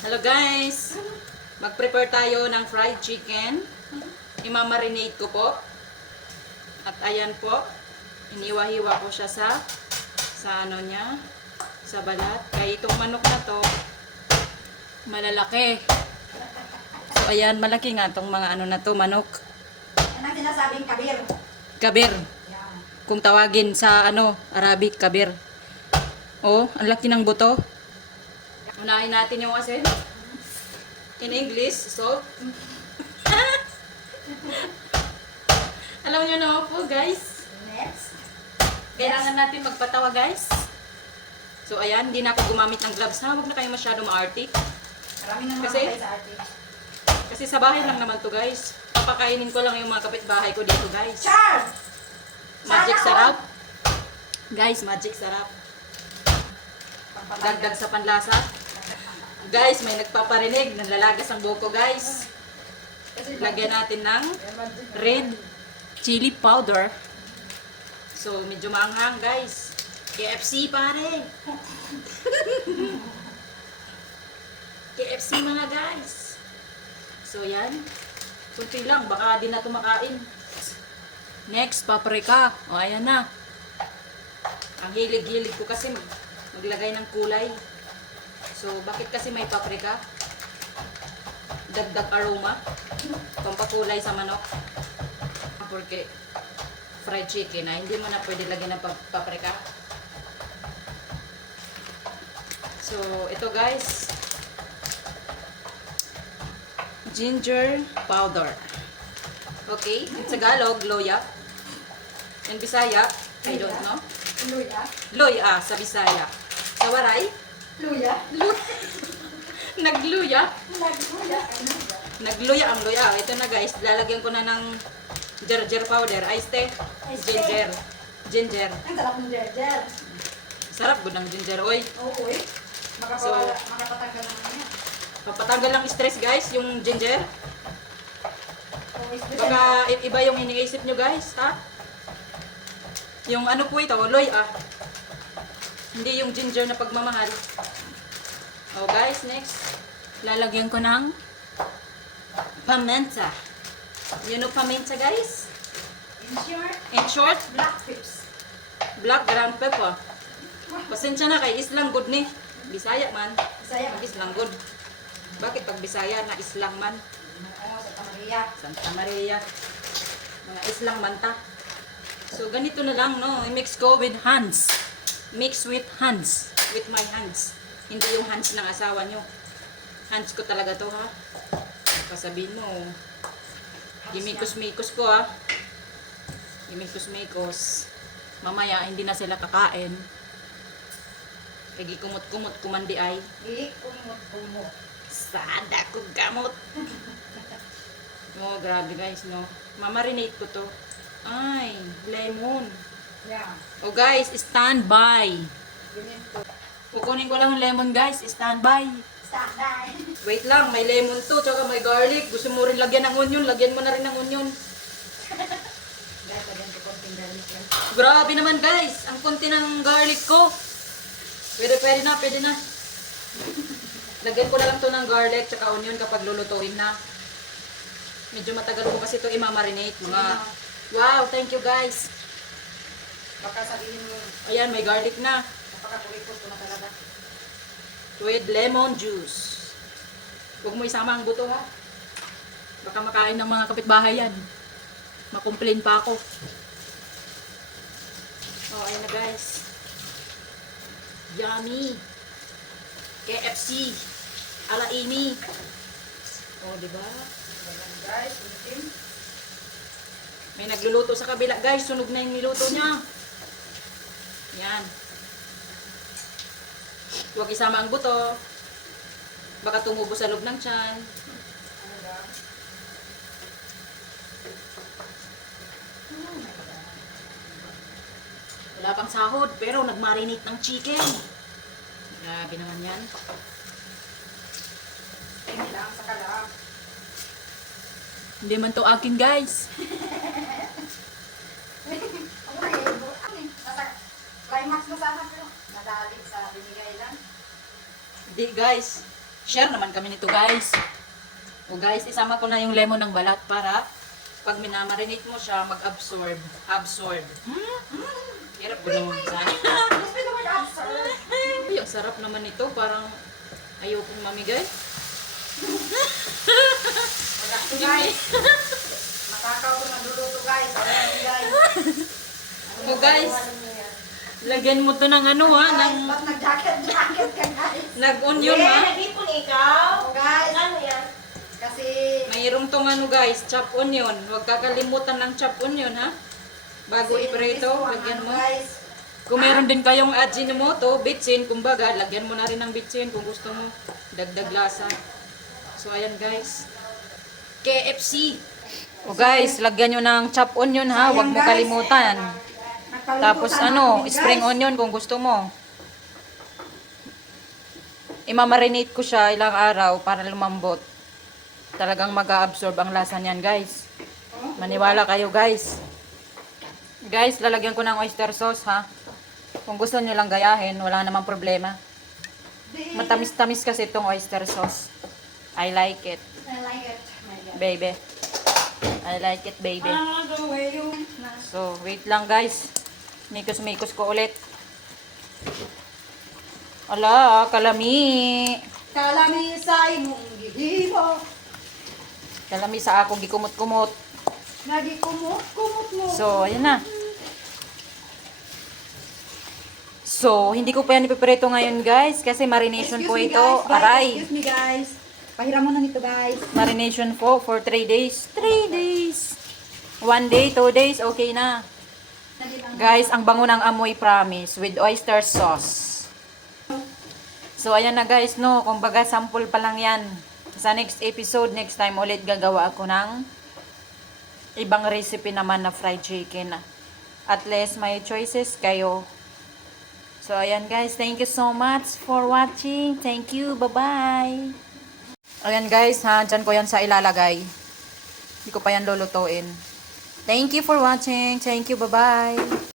Hello guys! Mag-prepare tayo ng fried chicken. Imamarinate ko po. At ayan po, iniwa-hiwa ko siya sa ano niya, sa balat. Kaya itong manok na to, malalaki. So ayan, malaki nga itong mga ano na to, manok. Yan ang sinasabing kabir. Kabir. Yan. Kung tawagin sa ano, Arabic, kabir. Oh, ang laki ng buto. Unahin natin yung asin. In English, salt. Alam nyo naman po, guys. Next. Kailangan natin magpatawa, guys. So, ayan, hindi na ako gumamit ng gloves, ha? Huwag na kayo masyado ma-arty. Marami nang Kasi? mamatay sa arte. Kasi sa bahay lang naman to, guys. Papakainin ko lang yung mga kapitbahay ko dito, guys. Char! Magic Sana sarap. Guys, magic sarap. Dagdag sa panlasa. Guys, may nagpaparinig. Nalalagas ang buko, guys. Lagyan natin ng red chili powder. So, medyo maanghang, guys. KFC, pare. KFC, mga guys. So, yan. Kunti lang. Baka di na ito makain. Next, paprika. O, ayan na. Ang hilig-hilig ko kasi maglagay ng kulay. So, bakit kasi may paprika? Dagdag aroma. Pampakulay sa manok. Porque fried chicken na hindi mo na pwede lagyan ng paprika. So, ito guys. Ginger powder. Okay? In Tagalog, loya. In Bisaya, I don't know. Luya. Loya sa Bisaya. Sa Waray, Luya. nagluya. Nagluya. Nagluya ang luya. Ito na guys, lalagyan ko na ng ginger powder. Iced tea. Iced tea. Ginger. Ginger. Ang sarap ng jerjer. Sarap good ng ginger. Oy, Oo eh. Makapatanggal naman yan. papatanggal ng stress guys, yung ginger. Oo, special. Baka iba yung iniisip nyo guys, ha? Yung ano po ito, loya. Hindi yung ginger na pagmamahal. Oh guys, next. Lalagyan ko ng pamenta. You know pamenta guys? In short, In short, black pips. black ground pepper. Pasensya na kay islang good ni. Bisaya man. Bisaya. Mag islang good. Bakit pag Bisaya na islang man? Oo, sa Tamaria. Santa Maria. Mga islang manta. So ganito na lang no. I-mix ko with hands. Mix with hands. With my hands. Hindi yung hands ng asawa nyo. Hands ko talaga to ha. Pasabihin mo. Gimikos-mikos ko ha. Gimikos-mikos. Mamaya hindi na sila kakain. Kaya kumot-kumot kumandi ay. Di kumot-kumot. Sada ko gamot. Oh, grabe guys, no. Mamarinate ko to. Ay, lemon. Yan. Oh guys, stand by. Ganyan to. Kukunin ko lang yung lemon guys, stand by. Standby. Wait lang, may lemon to, tsaka may garlic. Gusto mo rin lagyan ng onion, lagyan mo na rin ng onion. Guys, lagyan ko konting garlic yan. Grabe naman guys, ang konti ng garlic ko. Pwede na, pwede na. Lagyan ko na lang to ng garlic, tsaka onion kapag lulutuin na. Medyo matagal ko kasi ito imamarinate. Mga... Wow, thank you guys. Baka sabihin mo, Ayan, may garlic na. napakakuripot ko na talaga. With lemon juice. Huwag mo isama ang buto ha. Baka makain ng mga kapitbahay yan. Makomplain pa ako. Oh, ayan na guys. Yummy. KFC. Ala Amy. Oh, diba? Ganyan guys, ulitin. May nagluluto sa kabila. Guys, sunog na yung niluto niya. Yan. Huwag isama ang buto. Baka tumubo sa loob ng tiyan. Ano ba? Oh my God. Wala pang sahod, pero nagmarinate ng chicken. Grabe naman yan. Tingin lang sa kalab. Hindi man to akin, guys. Ako na yun. Nasa climax na sana pero nadali sa binigay lang. Hindi, guys. Share naman kami nito guys. O guys, isama ko na yung lemon ng balat para pag minamarinate mo siya, mag-absorb. Absorb. Hirap ko naman sa Ay, ang sarap naman ito. Parang ayokong mamigay. Wala to guys. Makakaw ko nagluluto guys. Guys. O guys, lagyan mo to ng ano ha, ng Ba't nag-jacket ka guys? nag-onion ha. nag-ipon ikaw. Guys, Ano yan? kasi Mayroong tong ano guys, chop onion. Huwag kakalimutan ng chop onion ha. Bago iprito, lagyan mo. Guys, Kung meron din kayong Ajinomoto, bitsin, kumbaga, lagyan mo na rin ng bitsin kung gusto mo. Dagdag lasa. So ayan guys. KFC. O guys, lagyan nyo ng chop onion ha. Huwag mo kalimutan. nagpaluto Tapos sana ano, kami, guys. spring onion kung gusto mo. Imamarinate ko siya ilang araw para lumambot. Talagang mag-a-absorb ang lasa niyan, guys. Maniwala kayo, guys. Guys, lalagyan ko ng oyster sauce, ha? Kung gusto niyo lang gayahin, wala namang problema. Matamis-tamis kasi itong oyster sauce. I like it, I like it. My God. baby. I like it, baby. Ang gawin yung So, wait lang, guys. Mikos-mikos ko ulit. Ala, kalami. kalami sa imong gihimo. Kalami sa ako, gikumot-kumot. Nagikumot-kumot mo. So, ayan na. So, hindi ko pa yan ipiprito ngayon, guys. Kasi marination po ito. Aray. Excuse me guys. Pahiram mo na nito guys. Marination po for 3 days. 3 days. 1 day, 2 days, okay na. Guys, ang bango ng amoy, promise. With oyster sauce. So, ayan na guys, no. Kumbaga, sample pa lang yan. Sa next episode, next time ulit gagawa ako ng ibang recipe naman na fried chicken. At least may choices kayo. So, ayan guys. Thank you so much for watching. Thank you. Bye-bye. Ayan guys, ha. Diyan ko yan sa ilalagay. Hindi ko pa yan lulutuin. Thank you for watching. Thank you. Bye-bye.